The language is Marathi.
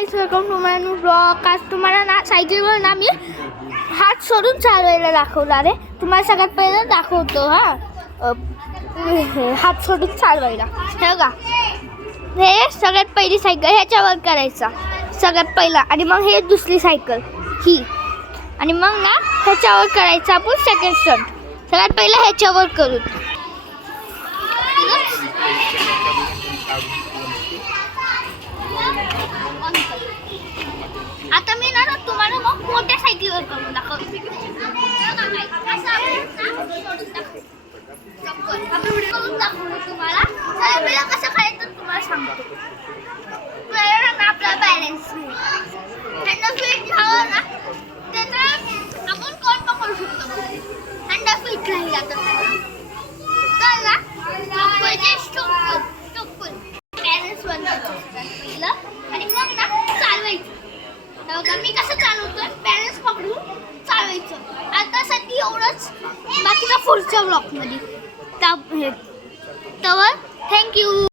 Guys, welcome to my new blog. आज तुम्हाला ना सायकलवर ना मी हात सोडून चालवायला दाखवणार आहे. तुम्हाला सगळ्यात पहिलं दाखवतो हात सोडून चालवायला. हे बघा, हे सगळ्यात पहिली सायकल ह्याच्यावर करायचा सगळ्यात पहिला, आणि मग हे दुसरी सायकल ही, आणि मग ना ह्याच्यावर करायचं आपण सेकंड स्टंट. सगळ्यात पहिला ह्याच्यावर करू. आता मी ना तुम्हाला मग मोठ्या सायकलीवर करून दाखवते. तुम्हाला पहिला कसं करायचं तुम्हाला सांगतो. आपला बॅलन्स फीट घ्यावं ना, त्याचा आपण कोण पकडू शकतो. 100 फीट राहील आता बॅलन्स बनवायचं आणि मग ना चालवायचं. मी कसं चालवतोय, बॅलन्स पकडून चालवायचं. आता साठी एवढंच, बाकीचा पुढच्या ब्लॉकमध्ये. तर थँक्यू.